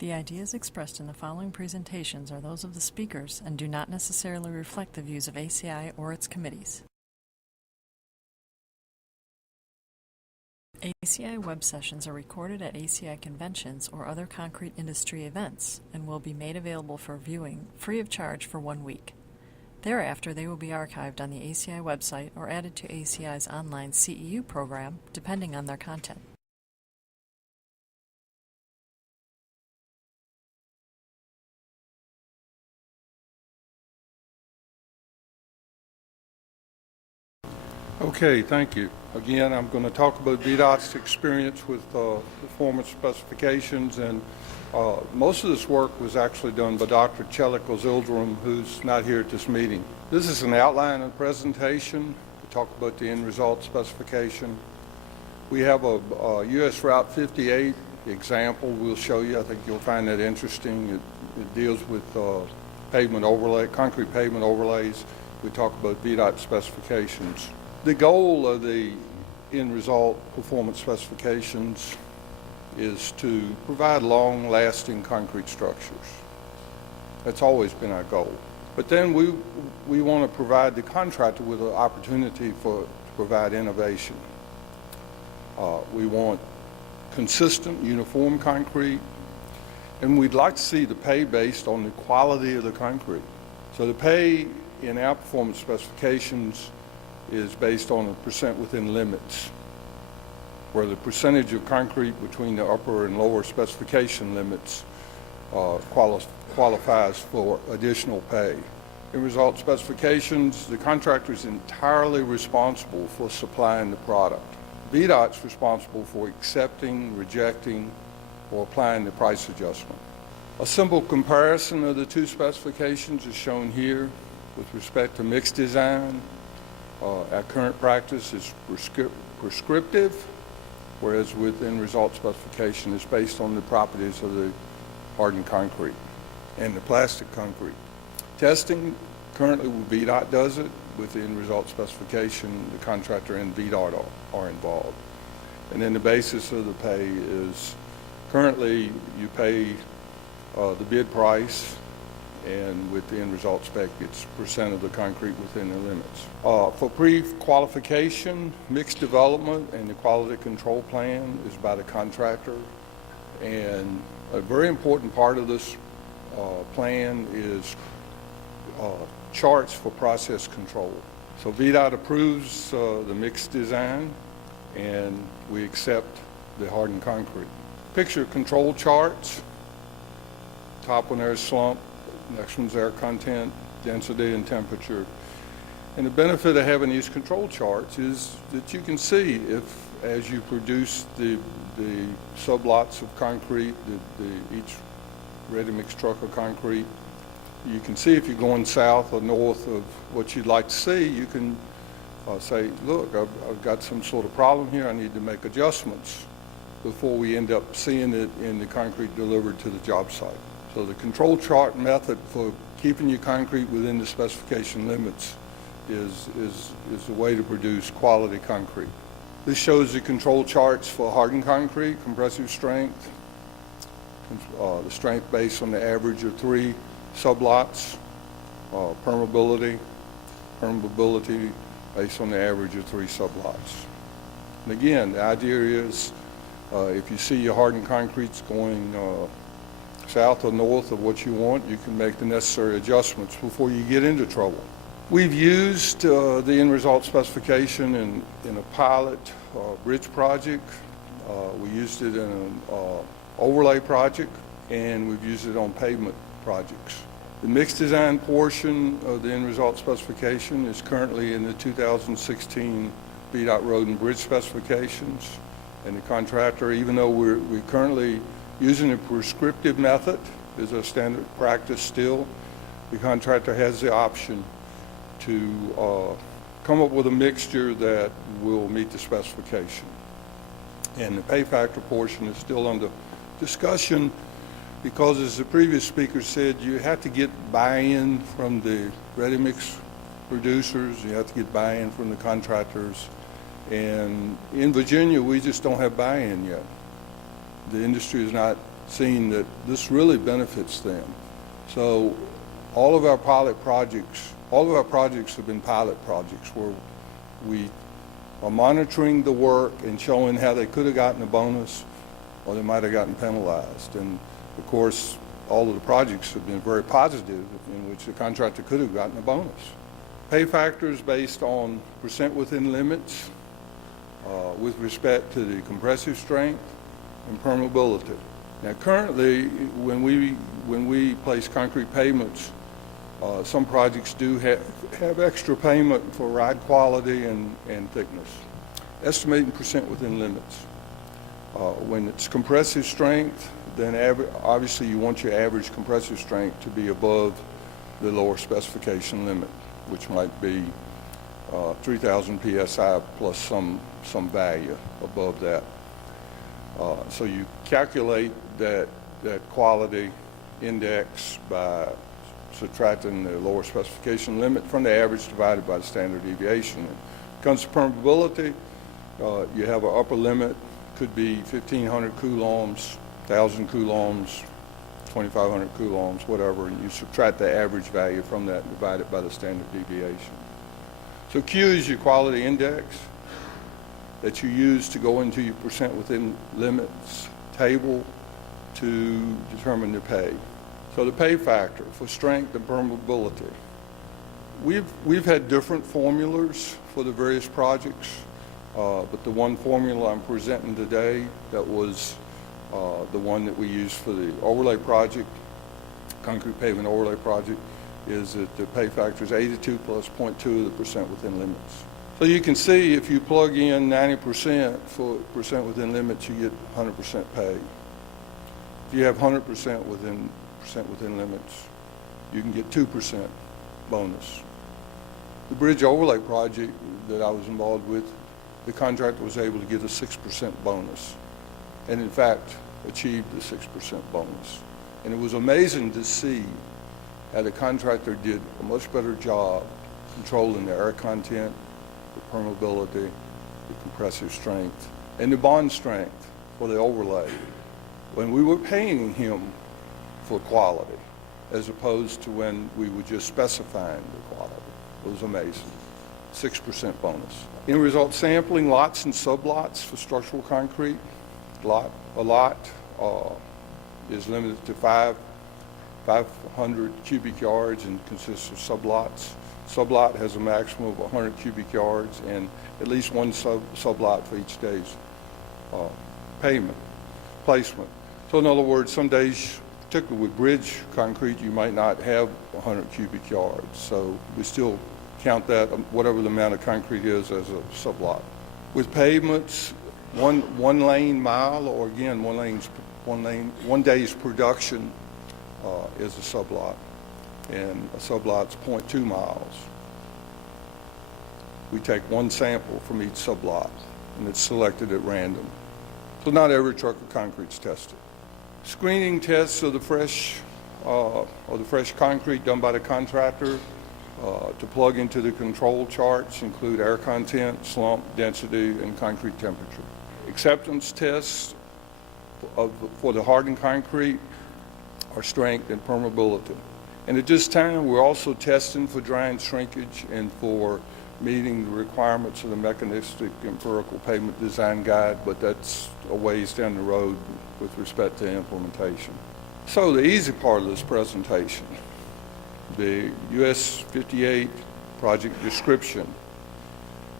The ideas expressed in the following presentations are those of the speakers and do not necessarily reflect the views of ACI or its committees. ACI web sessions are recorded at ACI conventions or other concrete industry events and will be made available for viewing free of charge for 1 week. Thereafter, they will be archived on the ACI website or added to ACI's online CEU program, depending on their content. Okay, thank you. Again, I'm going to talk about VDOT's experience with performance specifications, and most of this work was actually done by Dr. Chelik-Ozildrum, who's not here at this meeting. This is an outline of the presentation to talk about the end result specification. We have a US Route 58 example we'll show you. I think you'll find that interesting. It deals with pavement overlay, concrete pavement overlays. We talk about VDOT specifications. The goal of the end result performance specifications is to provide long-lasting concrete structures. That's always been our goal. But then we want to provide the contractor with an opportunity to provide innovation. We want consistent, uniform concrete, and we'd like to see the pay based on the quality of the concrete. So the pay in our performance specifications is based on a percent within limits, where the percentage of concrete between the upper and lower specification limits qualifies for additional pay. In result specifications, the contractor is entirely responsible for supplying the product. VDOT's responsible for accepting, rejecting, or applying the price adjustment. A simple comparison of the two specifications is shown here with respect to mixed design. Our current practice is prescriptive, whereas with end result specification is based on the properties of the hardened concrete and the plastic concrete. Testing, currently VDOT does it. With the end result specification, the contractor and VDOT are involved. And then the basis of the pay is currently you pay the bid price, and with the end result spec, it's percent of the concrete within the limits. For pre-qualification, mixed development and the quality control plan is by the contractor. And a very important part of this plan is charts for process control. So VDOT approves the mixed design, and we accept the hardened concrete. Picture control charts. Top one there is slump. Next one's air content, density, and temperature. And the benefit of having these control charts is that you can see if, as you produce the sublots of concrete, each ready-mix truck of concrete, you can see if you're going south or north of what you'd like to see. You can say, look, I've got some sort of problem here. I need to make adjustments before we end up seeing it in the concrete delivered to the job site. So the control chart method for keeping your concrete within the specification limits is a way to produce quality concrete. This shows the control charts for hardened concrete, compressive strength, the strength based on the average of 3 sublots, permeability based on the average of 3 sublots. And again, the idea is if you see your hardened concrete's going south or north of what you want, you can make the necessary adjustments before you get into trouble. We've used the end result specification in a pilot bridge project. We used it in an overlay project, and we've used it on pavement projects. The mixed design portion of the end result specification is currently in the 2016 VDOT road and bridge specifications, and the contractor, even though we're currently using a prescriptive method is a standard practice still, the contractor has the option to come up with a mixture that will meet the specification. And the pay factor portion is still under discussion because, as the previous speaker said, you have to get buy-in from the ready-mix producers, you have to get buy-in from the contractors, and in Virginia we just don't have buy-in yet. The industry is not seen that this really benefits them. So all of our projects have been pilot projects where we are monitoring the work and showing how they could have gotten a bonus or they might have gotten penalized. And of course, all of the projects have been very positive in which the contractor could have gotten a bonus. Pay factors based on percent within limits with respect to the compressive strength and permeability. Now currently, when we place concrete pavements, some projects do have extra payment for ride quality and thickness. Estimating percent within limits. When it's compressive strength, then obviously you want your average compressive strength to be above the lower specification limit, which might be 3,000 psi plus some value above that. So you calculate that quality index by subtracting the lower specification limit from the average divided by the standard deviation. When it comes to permeability, you have an upper limit, could be 1,500 coulombs, 1,000 coulombs, 2,500 coulombs, whatever, and you subtract the average value from that and divide it by the standard deviation. So Q is your quality index that you use to go into your percent within limits table to determine the pay. So the pay factor for strength and permeability. We've had different formulas for the various projects, but the one formula I'm presenting today that was the one that we used for the overlay project, concrete pavement overlay project, is that the pay factor is 82 plus 0.2 of the percent within limits. So you can see if you plug in 90% for percent within limits, you get 100% pay. If you have 100% within limits, you can get 2% bonus. The bridge overlay project that I was involved with, the contractor was able to get a 6% bonus, and in fact achieved the 6% bonus. And it was amazing to see how the contractor did a much better job controlling the air content, the permeability, the compressive strength, and the bond strength for the overlay when we were paying him for quality, as opposed to when we were just specifying the quality. It was amazing. 6% bonus. In result sampling lots and sublots for structural concrete. A lot is limited to 500 cubic yards and consists of sublots. Sublot has a maximum of 100 cubic yards and at least one sublot for each day's pavement placement. So in other words, some days, particularly with bridge concrete, you might not have 100 cubic yards. So we still count that, whatever the amount of concrete is, as a sublot. With pavements, one lane mile, or again, one day's production is a sublot, and a sublot's 0.2 miles. We take one sample from each sublot, and it's selected at random. So not every truck of concrete's tested. Screening tests of the fresh concrete done by the contractor to plug into the control charts include air content, slump, density, and concrete temperature. Acceptance tests for the hardened concrete are strength and permeability. And at this time, we're also testing for dry and shrinkage and for meeting the requirements of the mechanistic empirical pavement design guide, but that's a ways down the road with respect to implementation. So the easy part of this presentation, the US 58 project description.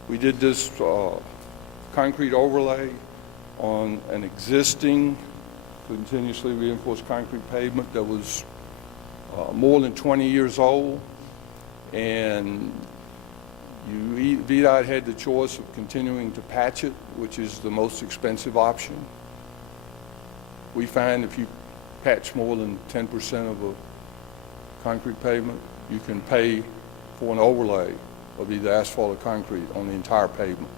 We did this concrete overlay on an existing continuously reinforced concrete pavement that was more than 20 years old, and VDOT had the choice of continuing to patch it, which is the most expensive option. We find if you patch more than 10% of a concrete pavement, you can pay for an overlay of either asphalt or concrete on the entire pavement.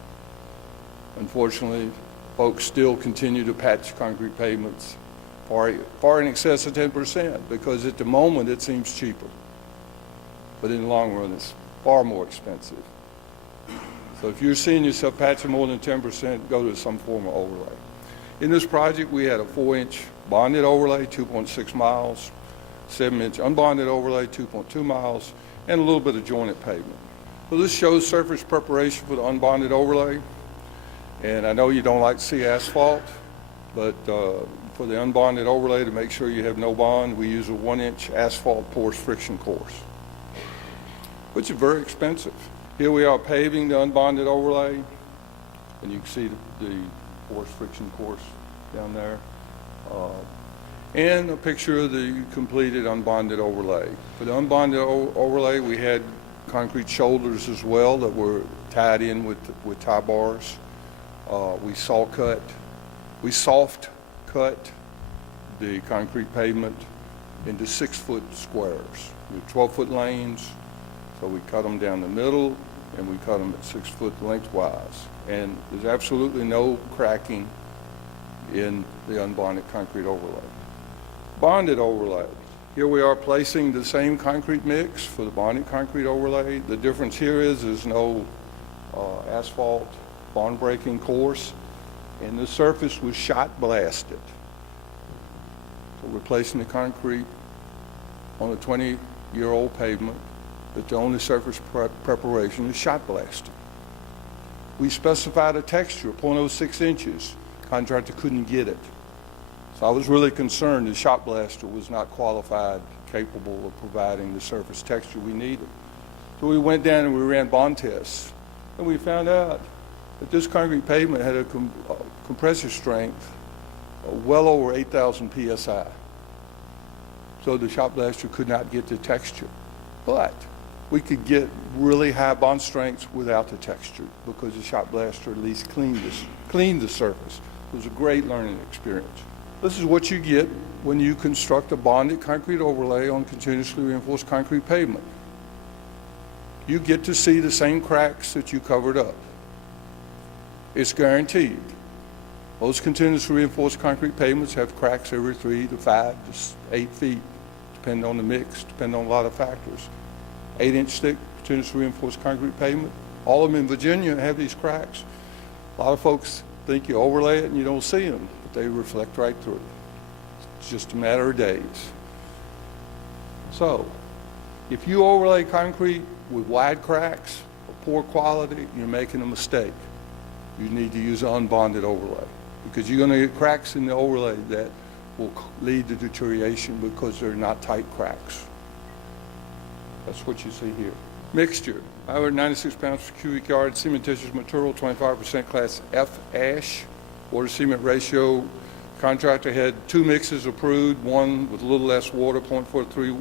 Unfortunately, folks still continue to patch concrete pavements far in excess of 10% because at the moment it seems cheaper, but in the long run it's far more expensive. So if you're seeing yourself patching more than 10%, go to some form of overlay. In this project, we had a 4-inch bonded overlay, 2.6 miles, 7-inch unbonded overlay, 2.2 miles, and a little bit of jointed pavement. So this shows surface preparation for the unbonded overlay. And I know you don't like to see asphalt, but for the unbonded overlay, to make sure you have no bond, we use a 1-inch asphalt porous friction course, which is very expensive. Here we are paving the unbonded overlay, and you can see the porous friction course down there. And a picture of the completed unbonded overlay. For the unbonded overlay, we had concrete shoulders as well that were tied in with tie bars. We soft cut the concrete pavement into 6-foot squares. We have 12-foot lanes, so we cut them down the middle and we cut them at 6 foot lengthwise. And there's absolutely no cracking in the unbonded concrete overlay. Bonded overlay. Here we are placing the same concrete mix for the bonded concrete overlay. The difference here is there's no asphalt bond breaking course, and the surface was shot blasted. So we're placing the concrete on a 20-year-old pavement, but the only surface preparation is shot blasting. We specified a texture, 0.06 inches. Contractor couldn't get it. So I was really concerned the shot blaster was not qualified, capable of providing the surface texture we needed. So we went down and we ran bond tests, and we found out that this concrete pavement had a compressive strength well over 8,000 psi. So the shot blaster could not get the texture. But we could get really high bond strengths without the texture because the shot blaster at least cleaned the surface. It was a great learning experience. This is what you get when you construct a bonded concrete overlay on continuously reinforced concrete pavement. You get to see the same cracks that you covered up. It's guaranteed. Most continuously reinforced concrete pavements have cracks every 3 to 5 to 8 feet, depending on the mix, depending on a lot of factors. 8-inch thick continuously reinforced concrete pavement. All of them in Virginia have these cracks. A lot of folks think you overlay it and you don't see them, but they reflect right through. It's just a matter of days. So, if you overlay concrete with wide cracks or poor quality, you're making a mistake. You need to use an unbonded overlay because you're going to get cracks in the overlay that will lead to deterioration because they're not tight cracks. That's what you see here. Mixture, 596 pounds per cubic yard, cementitious material, 25% class F ash. Water cement ratio, contractor had 2 mixes approved, one with a little less water, 0.43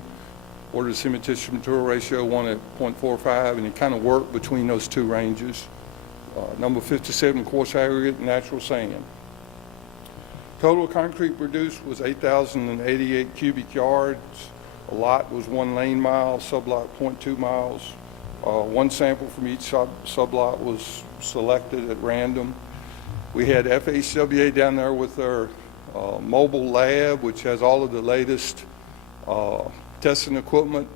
water to cementitious material ratio, one at 0.45, and you kind of work between those 2 ranges. Number 57, coarse aggregate, natural sand. Total concrete produced was 8,088 cubic yards. A lot was 1 lane mile, sublot 0.2 miles. 1 sample from each sublot was selected at random. We had FHWA down there with their mobile lab, which has all of the latest testing equipment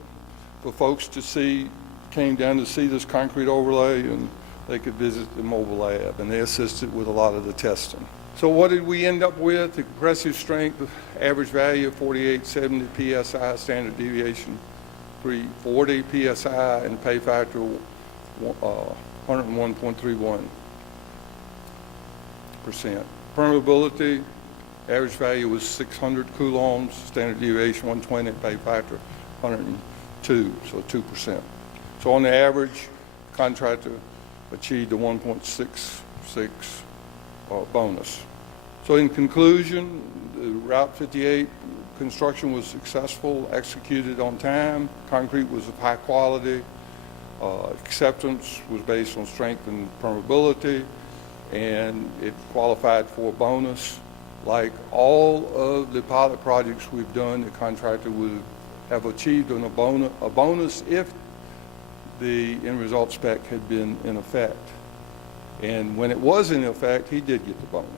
for folks to see. Came down to see this concrete overlay, and they could visit the mobile lab, and they assisted with a lot of the testing. So what did we end up with? The compressive strength, average value of 4870 psi, standard deviation 340 psi, and pay factor 101.31%. Permeability, average value was 600 coulombs, standard deviation 120, pay factor 102, so 2%. So on the average, contractor achieved a 1.66 bonus. So in conclusion, the Route 58 construction was successful, executed on time, concrete was of high quality, acceptance was based on strength and permeability, and it qualified for a bonus. Like all of the pilot projects we've done, the contractor would have achieved a bonus if the end result spec had been in effect. And when it was in effect, he did get the bonus.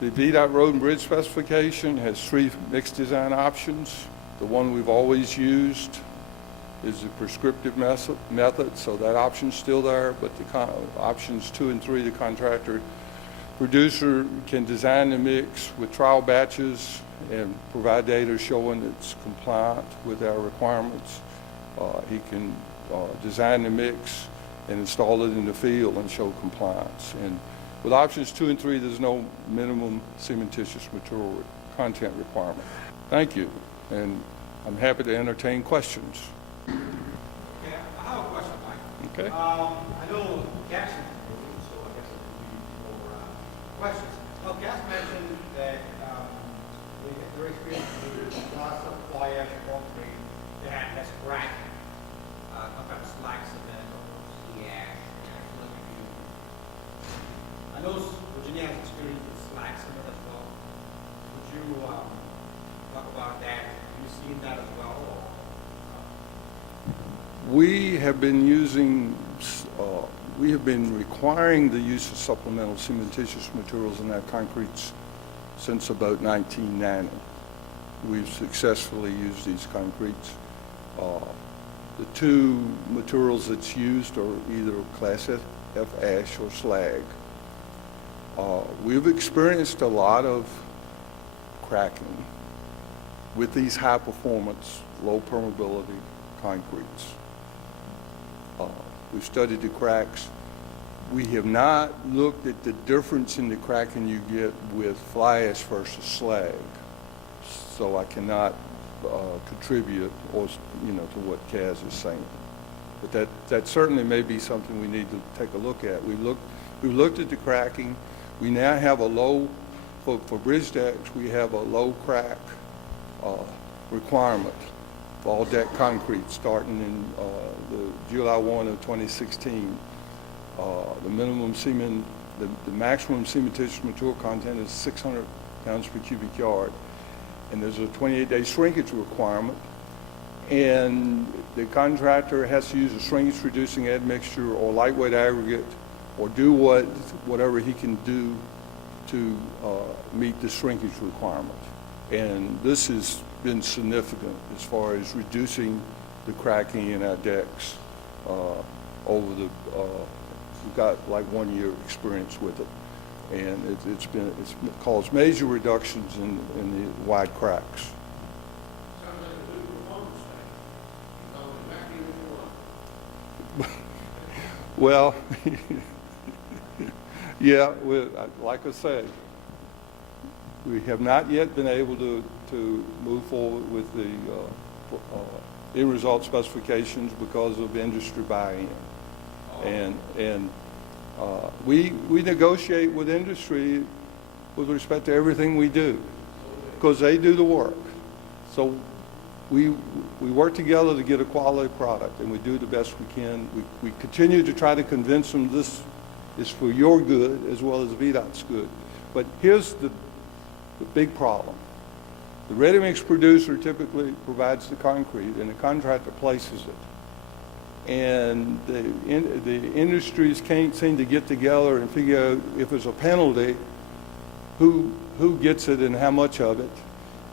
The VDOT road and bridge specification has 3 mixed design options. The one we've always used is the prescriptive method, so that option's still there, but the options 2 and 3, the contractor producer can design the mix with trial batches and provide data showing it's compliant with our requirements. He can design the mix and install it in the field and show compliance. And with options 2 and 3, there's no minimum cementitious material content requirement. Thank you, and I'm happy to entertain questions. Yeah, I have a question, Mike. Okay. I know Cass is moving, so I guess it would be more questions. Well, Cass mentioned that their experience with lots of fly ash concrete that has cracked, sometimes slag cement or sea ash. I know Virginia has experience with slag cement as well. Would you talk about that? Have you seen that as well? We have been using, we have been requiring the use of supplemental cementitious materials in our concretes since about 1990. We've successfully used these concretes. The two materials that's used are either Class F ash or slag. We've experienced a lot of cracking with these high performance, low permeability concretes. We've studied the cracks. We have not looked at the difference in the cracking you get with fly ash versus slag. So I cannot contribute or, to what Kaz is saying. But that certainly may be something we need to take a look at. We've looked at the cracking. We now have a low, for bridge decks, we have a low crack requirement for all deck concrete starting in the July 1 of 2016. The minimum cement, the maximum cementitious material content is 600 pounds per cubic yard. And there's a 28-day shrinkage requirement. And the contractor has to use a shrinkage reducing admixture or lightweight aggregate or do whatever he can do to meet the shrinkage requirement. And this has been significant as far as reducing the cracking in our decks over the, we've got like 1 year experience with it. And it's caused major reductions in the wide cracks. Sounds like a good performance thing. Well, yeah, like I said, we have not yet been able to move forward with the end result specifications because of industry buy-in. And we negotiate with industry with respect to everything we do because they do the work. So we work together to get a quality product, and we do the best we can. We continue to try to convince them this is for your good as well as VDOT's good. But here's the big problem. The ready-mix producer typically provides the concrete, and the contractor places it. And the industries can't seem to get together and figure out if there's a penalty, who gets it and how much of it,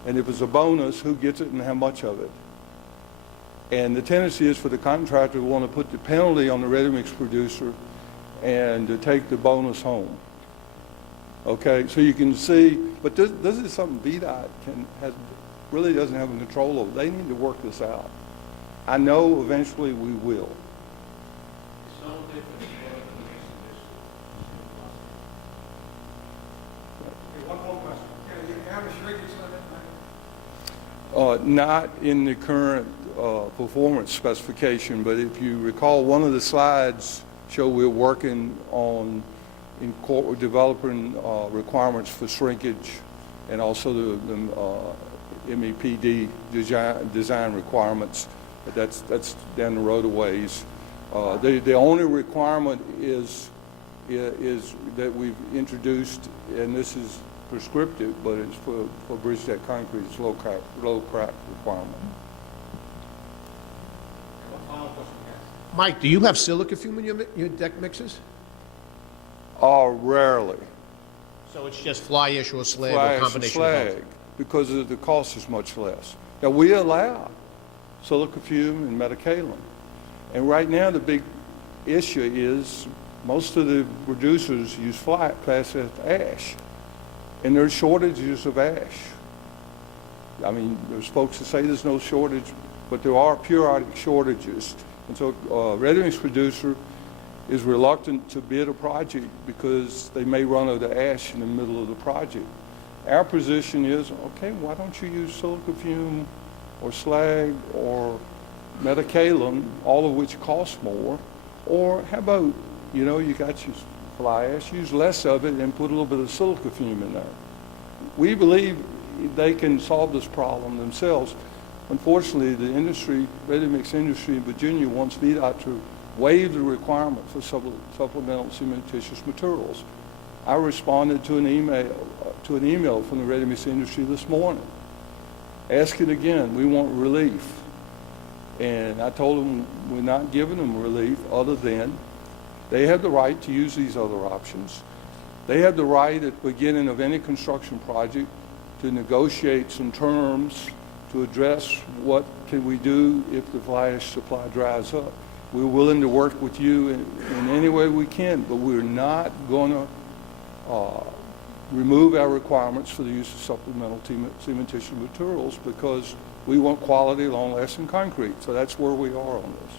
and if it's a bonus, who gets it and how much of it. And the tendency is for the contractor to want to put the penalty on the ready-mix producer and to take the bonus home. Okay, so you can see, but this is something VDOT really doesn't have control over. They need to work this out. I know eventually we will. One more question. Can you have a shrinkage limit? Not in the current performance specification, but if you recall, one of the slides show we're working on developing requirements for shrinkage and also the MEPD design requirements. That's down the road a ways. The only requirement is that we've introduced, and this is prescriptive, but it's for bridge deck concrete. It's low crack requirement. Mike, do you have silica fume in your deck mixes? Rarely. So it's just fly ash or slag Fly or ash combination and of slag, both? because the cost is much less. Now, we allow silica fume and metakaolin. And right now, the big issue is most of the producers use Class F ash, and there's shortages of ash. I mean, there's folks that say there's no shortage, but there are periodic shortages. And so ready-mix producer is reluctant to bid a project because they may run out of ash in the middle of the project. Our position is, okay, why don't you use silica fume or slag or metakaolin, all of which cost more, or how about, you know, you got your fly ash, use less of it and put a little bit of silica fume in there. We believe they can solve this problem themselves. Unfortunately, the industry, ready-mix industry in Virginia wants VDOT to waive the requirement for supplemental cementitious materials. I responded to an email from the ready-mix industry this morning. Ask it again, we want relief. And I told them we're not giving them relief other than they have the right to use these other options. They have the right at the beginning of any construction project to negotiate some terms to address what can we do if the fly ash supply dries up. We're willing to work with you in any way we can, but we're not going to remove our requirements for the use of supplemental cementitious materials because we want quality, long-lasting concrete. So that's where we are on this.